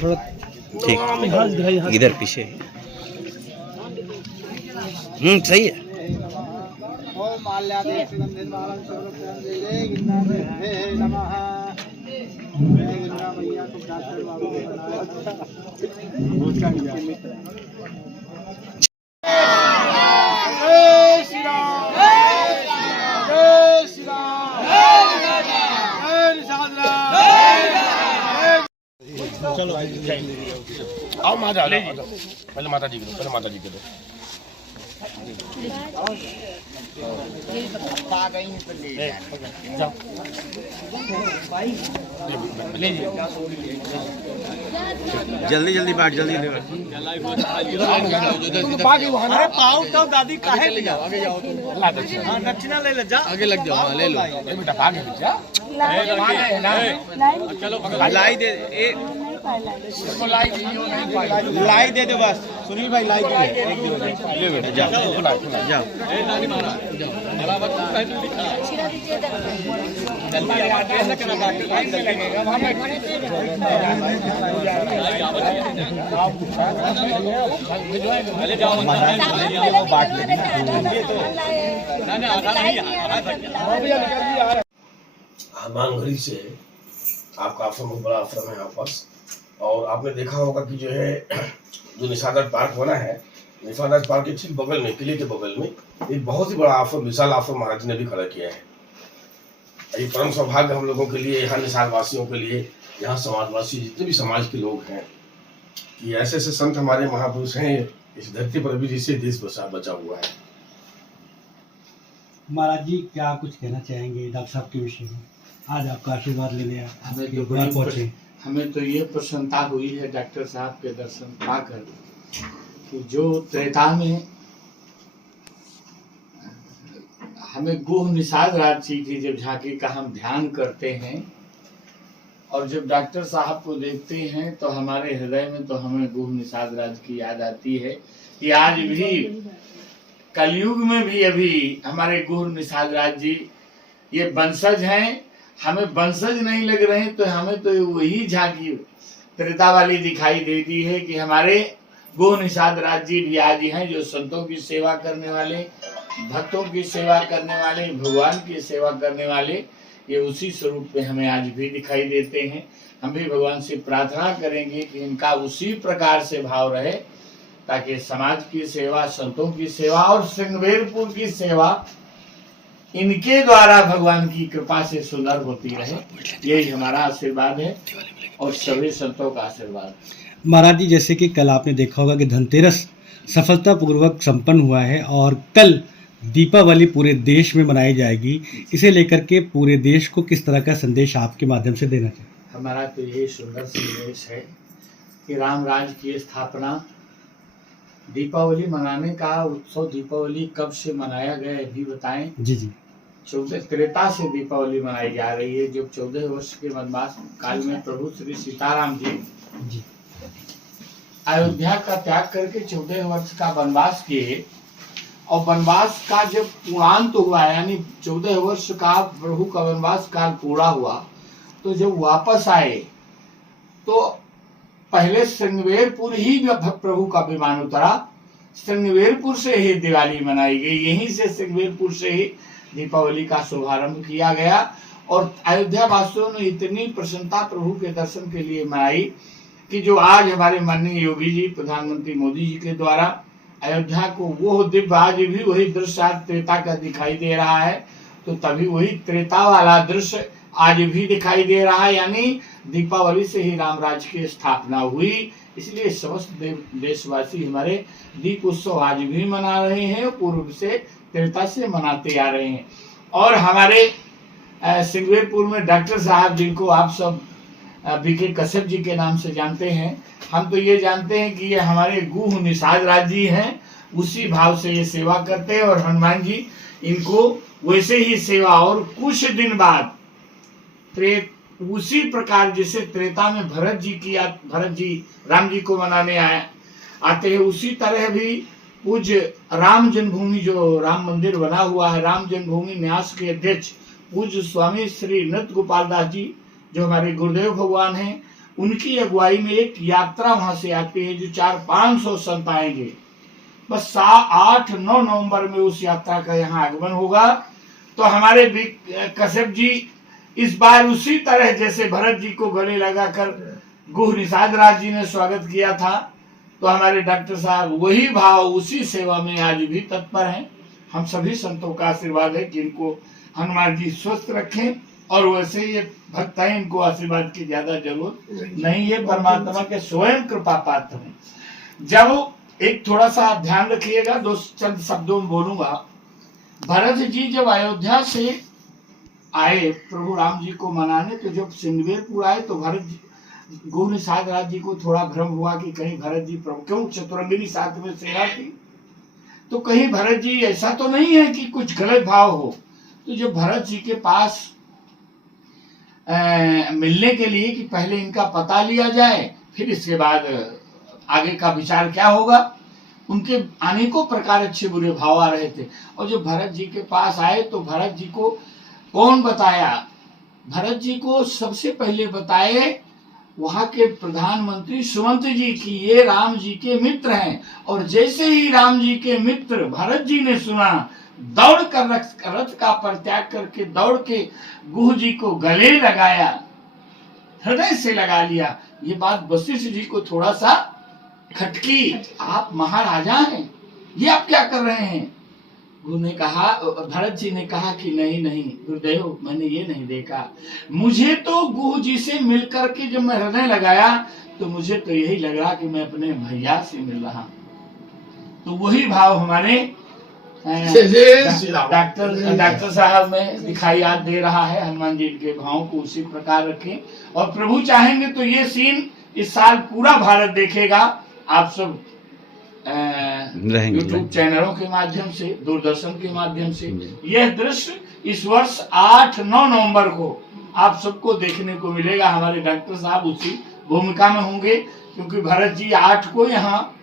ठीक, इधर पीछे। सही है। चलो आओ माता, पहले माता जी के दो, पहले माता जी के दो। जल्दी जल्दी बात, जल्दी जल्दी। अरे पाओ तो दादी काहे ले जाओ, आगे जाओ तुम। दक्षिणा ले ले, जा आगे लग जाओ। ले लो बेटा आगे जा। चलो लाई दे, लाई दे दो बस। सुनील भाई लाई दे, ले बेटा जाओ, जाओ। मानघड़ी से आपका आश्रम बहुत बड़ा आश्रम है यहाँ पास। और आपने देखा होगा कि जो है जो निशादर पार्क बना है, निशादर पार्क के ठीक बगल में, किले के बगल में एक बहुत ही बड़ा आश्रम, विशाल आश्रम महाराज ने भी खड़ा किया है। ये परम सौभाग्य हम लोगों के लिए, यहाँ निशाद वासियों के लिए, यहाँ समाजवासी जितने भी समाज के लोग हैं, कि ऐसे ऐसे संत हमारे महापुरुष हैं इस धरती पर भी, जिससे देश बचा हुआ है। महाराज जी क्या कुछ कहना चाहेंगे डॉक्टर साहब के विषय में? आज आपका आशीर्वाद लेने पहुंचे। हमें तो ये प्रसन्नता हुई है डॉक्टर साहब के दर्शन पाकर कि जो त्रेता में हमें गुह निषाद राज जी की जब झांकी का हम ध्यान करते हैं और जब डॉक्टर साहब को देखते हैं तो हमारे हृदय में तो हमें गुह निषाद राज की याद आती है कि आज भी कलयुग में भी अभी हमारे गुह निषाद राज जी ये वंशज हैं। हमें वंशज नहीं लग रहे हैं तो हमें तो वही झांकी त्रेता वाली दिखाई देती है कि हमारे गुह निषाद राज जी भी आज हैं, जो संतों की सेवा करने वाले, भक्तों की सेवा करने वाले, भगवान की सेवा करने वाले, ये उसी स्वरूप में हमें आज भी दिखाई देते हैं। हम भी भगवान से प्रार्थना करेंगे कि इनका उसी प्रकार से भाव रहे ताकि समाज की सेवा, संतों की सेवा और श्रृंगवेरपुर की सेवा इनके द्वारा भगवान की कृपा से सुंदर होती रहे। यही हमारा आशीर्वाद है और सभी संतों का आशीर्वाद। महाराज जी जैसे कि कल आपने देखा होगा कि धनतेरस सफलतापूर्वक संपन्न हुआ है और कल दीपावली पूरे देश में मनाई जाएगी। इसे लेकर के पूरे देश को किस तरह का संदेश आपके माध्यम से देना चाहिए? हमारा तो ये सुंदर संदेश है कि राम राज की स्थापना, दीपावली मनाने का उत्सव, दीपावली कब से मनाया गया है भी बताएं। जी 14 त्रेता से दीपावली मनाई जा रही है। जब 14 वर्ष के वनवास काल में प्रभु श्री सीताराम जी अयोध्या का त्याग करके 14 वर्ष का वनवास किए और वनवास का जब पूर्णांत हुआ, यानी 14 वर्ष का प्रभु का वनवास काल पूरा हुआ, तो जब वापस आए तो पहले श्रृंगवेरपुर ही प्रभु का विमान उतरा। श्रृंगवेरपुर से ही दिवाली मनाई गई, यहीं से श्रृंगवेरपुर से ही दीपावली का शुभारंभ किया गया। और अयोध्या वासियों ने इतनी प्रसन्नता प्रभु के दर्शन के लिए मनाई कि जो आज हमारे माननीय योगी जी, प्रधानमंत्री मोदी जी के द्वारा अयोध्या को वो दिव्य, आज भी वही दृश्य आज त्रेता का दिखाई दे रहा है, तो तभी वही त्रेता वाला दृश्य आज भी दिखाई दे रहा है। यानी दीपावली से ही राम राज्य की स्थापना हुई, इसलिए समस्त देशवासी हमारे दीप उत्सव आज भी मना रहे हैं, पूर्व से त्रेता से मनाते आ रहे हैं। और हमारे श्रृंगवेरपुर में डॉक्टर साहब जिनको आप सब बीके कश्यप जी के नाम से जानते हैं, हम तो ये जानते हैं कि ये हमारे गुह निषाद राज जी हैं, उसी भाव से ये सेवा करते हैं और हनुमान जी इनको वैसे ही सेवा। और कुछ दिन बाद उसी प्रकार जैसे त्रेता में भरत जी राम जी को मनाने आते हैं, उसी तरह भी पूज्य राम जन्मभूमि, जो राम मंदिर बना हुआ है, राम जन्मभूमि न्यास के अध्यक्ष पूज्य स्वामी श्री नृत्य गोपाल दास जी, जो हमारे गुरुदेव भगवान हैं, उनकी अगुवाई में एक यात्रा वहां से आती है जो 400-500 संत आएंगे। बस 8-9 नवंबर में उस यात्रा का यहाँ आगमन होगा। तो हमारे कश्यप जी इस बार उसी तरह जैसे भरत जी को गले लगाकर गुह निषाद राज जी ने स्वागत किया था, तो हमारे डॉक्टर साहब वही भाव उसी सेवा में आज भी तत्पर हैं। हम सभी संतों का आशीर्वाद है कि इनको हनुमान जी स्वस्थ रखें, और वैसे ये भक्त हैं, इनको आशीर्वाद की ज्यादा जरूरत नहीं है, परमात्मा के स्वयं कृपा पात्र हैं। जब एक थोड़ा सा ध्यान रखिएगा, दो चंद शब्दों में बोलूंगा। भरत जी जब अयोध्या से आए प्रभु राम जी को मनाने, तो जब सिंगवेरपुर आए तो भरत जी गुह निषाद राज जी को थोड़ा भ्रम हुआ कि कहीं भरत जी प्रभु, क्यों चतुरंगिनी साथ में सेना थी, तो कहीं भरत जी ऐसा तो नहीं है कि कुछ गलत भाव हो। तो जब भरत जी के पास मिलने के लिए कि पहले इनका पता लिया जाए, फिर इसके बाद आगे का विचार क्या होगा, उनके अनेकों प्रकार अच्छे बुरे भाव आ रहे थे। और जब भरत जी के पास आए तो भरत जी को कौन बताया? भरत जी को सबसे पहले बताए वहां के प्रधानमंत्री सुमंत जी की ये राम जी के मित्र हैं। और जैसे ही राम जी के मित्र भरत जी ने सुना, दौड़ कर रथ का परित्याग करके दौड़ के गुह जी को गले लगाया, हृदय से लगा लिया। ये बात वशिष्ठ जी को थोड़ा सा खटकी, आप महाराजा हैं, ये आप क्या कर रहे हैं? गुरु ने कहा, भरत जी ने कहा कि नहीं नहीं गुरुदेव, मैंने ये नहीं देखा, मुझे तो गुह जी से मिलकर के जब मैं हृदय लगाया तो मुझे तो यही लग रहा कि मैं अपने भैया से मिल रहा। तो वही भाव हमारे डॉक्टर साहब में दिखाई याद दे रहा है। हनुमान जी के भावों को उसी प्रकार रखें, और प्रभु चाहेंगे तो ये सीन इस साल पूरा भारत देखेगा। आप सब यूट्यूब चैनलों के माध्यम से, दूरदर्शन के माध्यम से यह दृश्य इस वर्ष 8-9 नवंबर को आप सबको देखने को मिलेगा। हमारे डॉक्टर साहब उसी भूमिका में होंगे, क्योंकि भरत जी 8 को यहाँ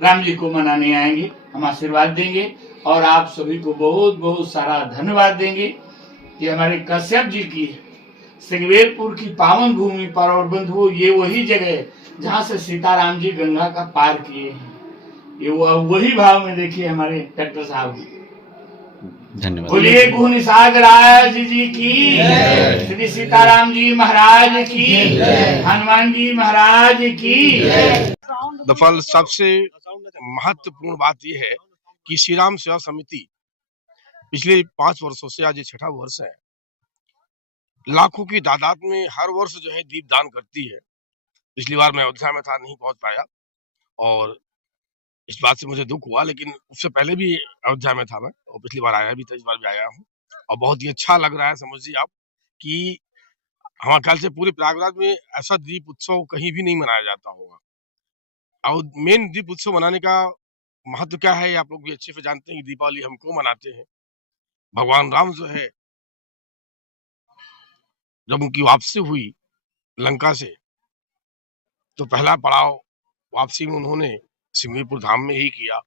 राम जी को मनाने आएंगे। हम आशीर्वाद देंगे और आप सभी को बहुत बहुत सारा धन्यवाद देंगे कि हमारे कश्यप जी की सिंगवेरपुर की पावन भूमि पर, और बंधुओं ये वही जगह जहाँ से सीताराम जी गंगा का पार किए हैं। ये वही भाव में देखिए हमारे डॉक्टर साहब। धन्यवाद। बोलिए गुह निषाद राज जी की, श्री सीताराम जी महाराज की, हनुमान जी महाराज की। दरअसल सबसे महत्वपूर्ण बात यह है कि श्री राम सेवा समिति पिछले 5 वर्षों से आज ये 6ठा वर्ष है। लाखों की तादाद में हर वर्ष जो है दीप दान करती है। पिछली बार मैं अयोध्या में था, नहीं पहुंच पाया, और इस बात से मुझे दुख हुआ, लेकिन उससे पहले भी अयोध्या में था मैं, और पिछली बार आया भी था, इस बार भी आया हूँ, और बहुत ही अच्छा लग रहा है। समझिए आप कि हमारे ख्याल से पूरे प्रयागराज में ऐसा दीप उत्सव कहीं भी नहीं मनाया जाता होगा। और मेन दीप उत्सव मनाने का महत्व क्या है, आप लोग भी अच्छे से जानते हैं कि दीपावली हम क्यों मनाते हैं। भगवान राम जो है, जब उनकी वापसी हुई लंका से, तो पहला पड़ाव वापसी में उन्होंने सिंगवेरपुर धाम में ही किया।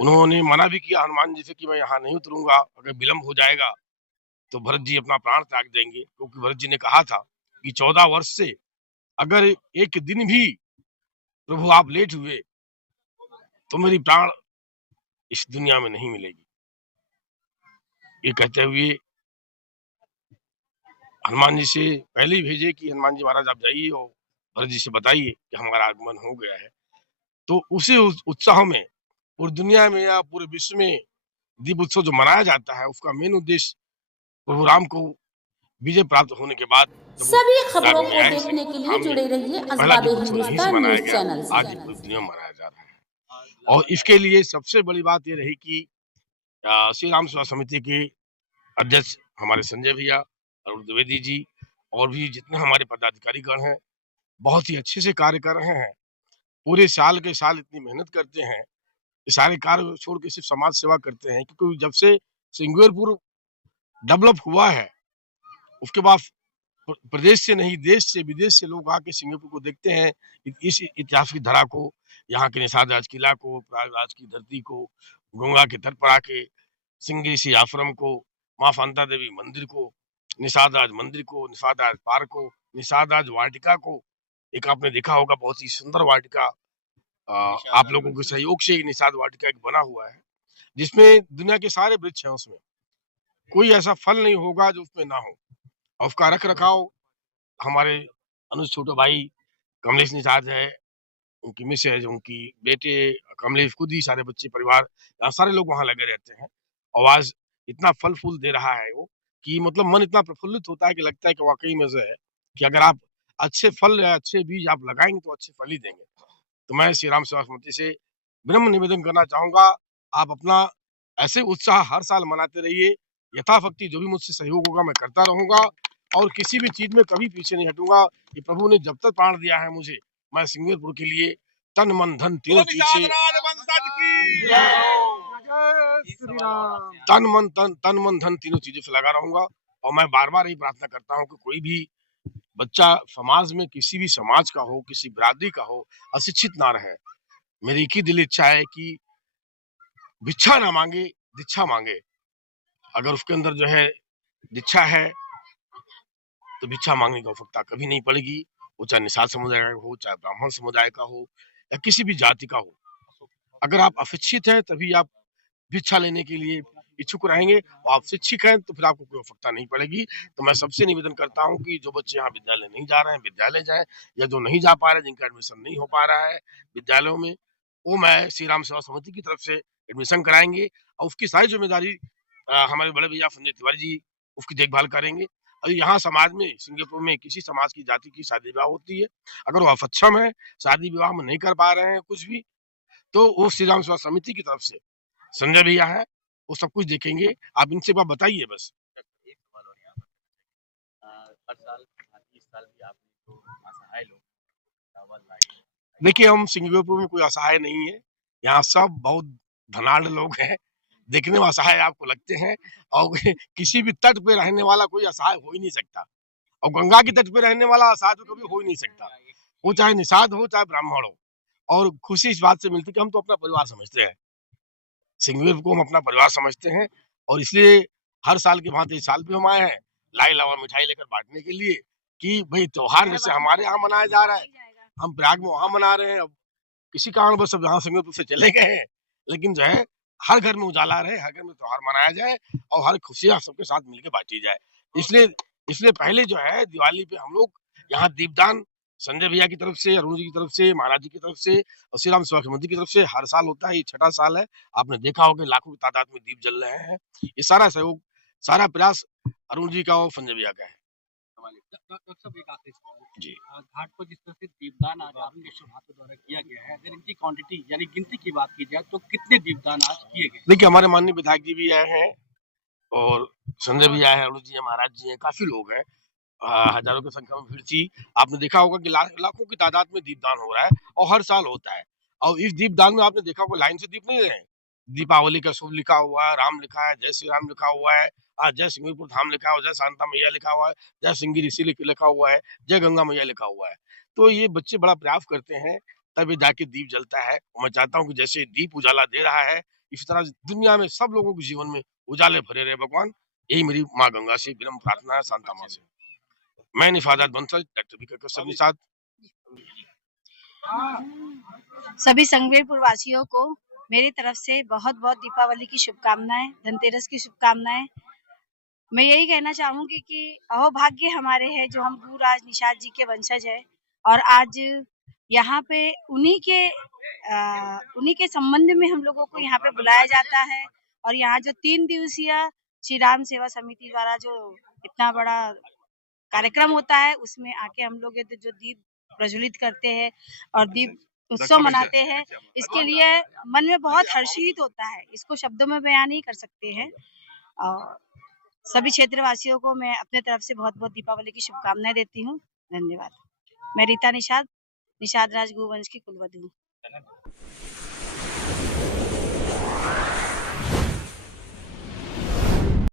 उन्होंने मना भी किया हनुमान जी से कि मैं यहाँ नहीं उतरूंगा, अगर विलंब हो जाएगा तो भरत जी अपना प्राण त्याग देंगे, क्योंकि भरत जी ने कहा था कि 14 वर्ष से अगर एक दिन भी प्रभु आप लेट हुए तो मेरी प्राण इस दुनिया में नहीं मिलेगी। ये कहते हुए हनुमान जी से पहले ही भेजे कि हनुमान जी महाराज आप जाइए और भरत जी से बताइए कि हमारा आगमन हो गया है। तो उसी उत्साह में पूरी दुनिया में या पूरे विश्व में दीप उत्सव जो मनाया जाता है, उसका मेन उद्देश्य प्रभु राम को विजय प्राप्त होने के बाद सभी खबरों को देखने के लिए जुड़े रहिए अजवाबे हिंदुस्तान न्यूज़ चैनल से। आज पूरी दुनिया में मनाया जा रहा है, और इसके लिए सबसे बड़ी बात ये रही कि श्री राम सेवा समिति के अध्यक्ष हमारे संजय भैया, अरुण द्विवेदी जी, और भी जितने हमारे पदाधिकारीगण हैं, बहुत ही अच्छे से कार्य कर रहे हैं। पूरे साल के साल इतनी मेहनत करते हैं, सारे कार्य छोड़ के सिर्फ समाज सेवा करते हैं। क्योंकि जब से सिंगवेरपुर डेवलप हुआ है, उसके बाद प्रदेश से नहीं, देश से विदेश से लोग आके सिंगवेरपुर को देखते हैं, इस इतिहास की धरा को, यहाँ के निषाद राज किला को, प्रयागराज की धरती को, गंगा के तट पर आके सिंह ऋषि आश्रम को, माँ शांता देवी मंदिर को, निषाद राज मंदिर को, निषाद राज पार्क को, निषाद राज वाटिका को, एक आपने देखा होगा बहुत ही सुंदर वाटिका आप लोगों के सहयोग से निषाद वाटिका एक बना हुआ है, जिसमें दुनिया के सारे वृक्ष हैं। उसमें कोई ऐसा फल नहीं होगा जो उसमें ना हो। और उसका रख रखाव हमारे अनुज छोटे भाई कमलेश निषाद है, उनकी मिसेज, उनकी बेटे कमलेश, खुद ही सारे बच्चे परिवार, सारे लोग वहां लगे रहते हैं। और आज इतना फल फूल दे रहा है वो कि मतलब मन इतना प्रफुल्लित होता है कि लगता है कि वाकई में जो है कि अगर आप अच्छे फल या अच्छे बीज आप लगाएंगे तो अच्छे फल ही देंगे। तो मैं श्री राम सेवा समिति से विनम्र निवेदन करना चाहूंगा, आप अपना ऐसे उत्साह हर साल मनाते रहिए। यथाशक्ति जो भी मुझसे सहयोग होगा मैं करता रहूंगा और किसी भी चीज में कभी पीछे नहीं हटूंगा। कि प्रभु ने जब तक प्राण दिया है मुझे, मैं सिंगरपुर के लिए तन मन धन तीनों चीज से तन मन धन तीनों चीजों से लगा रहूंगा। और मैं बार बार यही प्रार्थना करता हूँ कि कोई भी बच्चा समाज में, किसी भी समाज का हो, किसी बिरादरी का हो, अशिक्षित ना रहे। मेरी एक ही दिल इच्छा है कि भिक्षा ना मांगे, दीक्षा मांगे। अगर उसके अंदर जो है दीक्षा है तो भिक्षा मांगने की आवश्यकता कभी नहीं पड़ेगी। वो चाहे निषाद समुदाय का हो, चाहे ब्राह्मण समुदाय का हो, या किसी भी जाति का हो। अगर आप अशिक्षित हैं तभी आप भिक्षा लेने के लिए इच्छुक रहेंगे, और आप शिक्षित हैं तो फिर आपको कोई आवश्यकता नहीं पड़ेगी। तो मैं सबसे निवेदन करता हूँ कि जो बच्चे यहाँ विद्यालय नहीं जा रहे हैं विद्यालय जाएं, या जो नहीं जा पा रहे, जिनका एडमिशन नहीं हो पा रहा है विद्यालयों में, वो मैं श्री राम सेवा समिति की तरफ से एडमिशन कराएंगे। और उसकी सारी जिम्मेदारी हमारे बड़े भैया संजय तिवारी जी उसकी देखभाल करेंगे। और यहाँ समाज में, सिंगापुर में किसी समाज की जाति की शादी विवाह होती है, अगर वो असक्षम है, शादी विवाह में नहीं कर पा रहे हैं कुछ भी, तो वो श्री राम सेवा समिति की तरफ से संजय भैया है, वो सब कुछ देखेंगे। आप इनसे बात बताइए बस। एक सवाल और यहाँ पर हर साल इस साल भी आपने तो असहाय लोग चावल लाए। देखिए, हम सिंगापुर में कोई असहाय नहीं है, यहाँ सब बहुत धनाढ़ लोग हैं। देखने में असहाय आपको लगते हैं, और किसी भी तट पे रहने वाला कोई असहाय हो ही नहीं सकता, और गंगा के तट पे रहने वाला असहाय तो कभी हो ही नहीं सकता, वो चाहे निषाद हो चाहे ब्राह्मण हो। और खुशी इस बात से मिलती है कि हम तो अपना परिवार समझते हैं, सिंगापुर को हम अपना परिवार समझते हैं। और इसलिए हर साल के भांति इस साल भी हम आए हैं लाई लावा मिठाई लेकर बांटने के लिए, कि भाई त्योहार जैसे हमारे यहाँ मनाया जा रहा है, हम प्रयाग में वहां मना रहे हैं। अब किसी कारण बस अब यहाँ सिंगापुर से चले गए हैं, लेकिन जो है हर घर में उजाला रहे, हर घर में त्योहार मनाया जाए, और हर खुशियां सबके साथ मिलकर बांटी जाए। इसलिए इसलिए पहले जो है दिवाली पे हम लोग यहाँ दीपदान संजय भैया की तरफ से, अरुण जी की तरफ से, महाराज जी की तरफ से और श्री राम सेवा समिति की तरफ से हर साल होता है। ये 6ठा साल है। आपने देखा होगा लाखों की तादाद में दीप जल रहे हैं। ये सारा सहयोग, सारा प्रयास अरुण जी का और संजय भैया का है। डॉक्टर साहब एक आखिरी सवाल जी। घाट पर जिस तरह से दीपदान आज आपके हाथों द्वारा किया गया है, अगर इनकी क्वांटिटी यानी गिनती की बात की जाए तो कितने दीपदान आज किए गए? देखिए, हमारे माननीय विधायक जी भी आए हैं और संजय भी आए हैं, अरुण जी हैं, महाराज जी हैं, काफी लोग हैं। हजारों की संख्या में भीड़ थी। आपने देखा होगा कि लाखों की तादाद में दीपदान हो रहा है और हर साल होता है। और इस दीपदान में आपने देखा होगा लाइन से दीप नहीं रहे, दीपावली का शुभ लिखा हुआ है, राम लिखा है, जय श्री राम लिखा हुआ है, जय सिंगरपुर धाम लिखा हुआ है, जय शांता मैया लिखा हुआ है, जय सिंगी ऋषि लिखा हुआ है, जय गंगा मैया लिखा हुआ है। तो ये बच्चे बड़ा प्रयास करते हैं, तब ये जाके दीप जलता है। मैं चाहता हूँ कि जैसे दीप उजाला दे रहा है, इस तरह दुनिया में सब लोगों के जीवन में उजाले भरे रहे भगवान। यही मेरी माँ गंगा से विनम्र प्रार्थना है, शांता माँ से। मैं निफादात बंसल, डॉक्टर बी के निषाद। सभी संगवेरपुर वासियों को मेरी तरफ से बहुत बहुत दीपावली की शुभकामनाएं, धनतेरस की शुभकामनाएं। मैं यही कहना चाहूंगी कि अहोभाग्य हमारे हैं जो हम गुरुराज निषाद जी के वंशज हैं, और आज यहाँ पे उन्हीं के संबंध में हम लोगों को यहाँ पे बुलाया जाता है। और यहाँ जो 3 दिवसीय श्री राम सेवा समिति द्वारा जो इतना बड़ा कार्यक्रम होता है, उसमें आके हम लोग जो दीप प्रज्वलित करते हैं और दीप उत्सव मनाते हैं, इसके लिए मन में बहुत हर्षित होता है। इसको शब्दों में बयान नहीं कर सकते हैं। और सभी क्षेत्रवासियों को मैं अपने तरफ से बहुत बहुत दीपावली की शुभकामनाएं देती हूँ। धन्यवाद। मैं रीता निषाद, निषाद राज गुरुवंश की कुलवधु हूँ।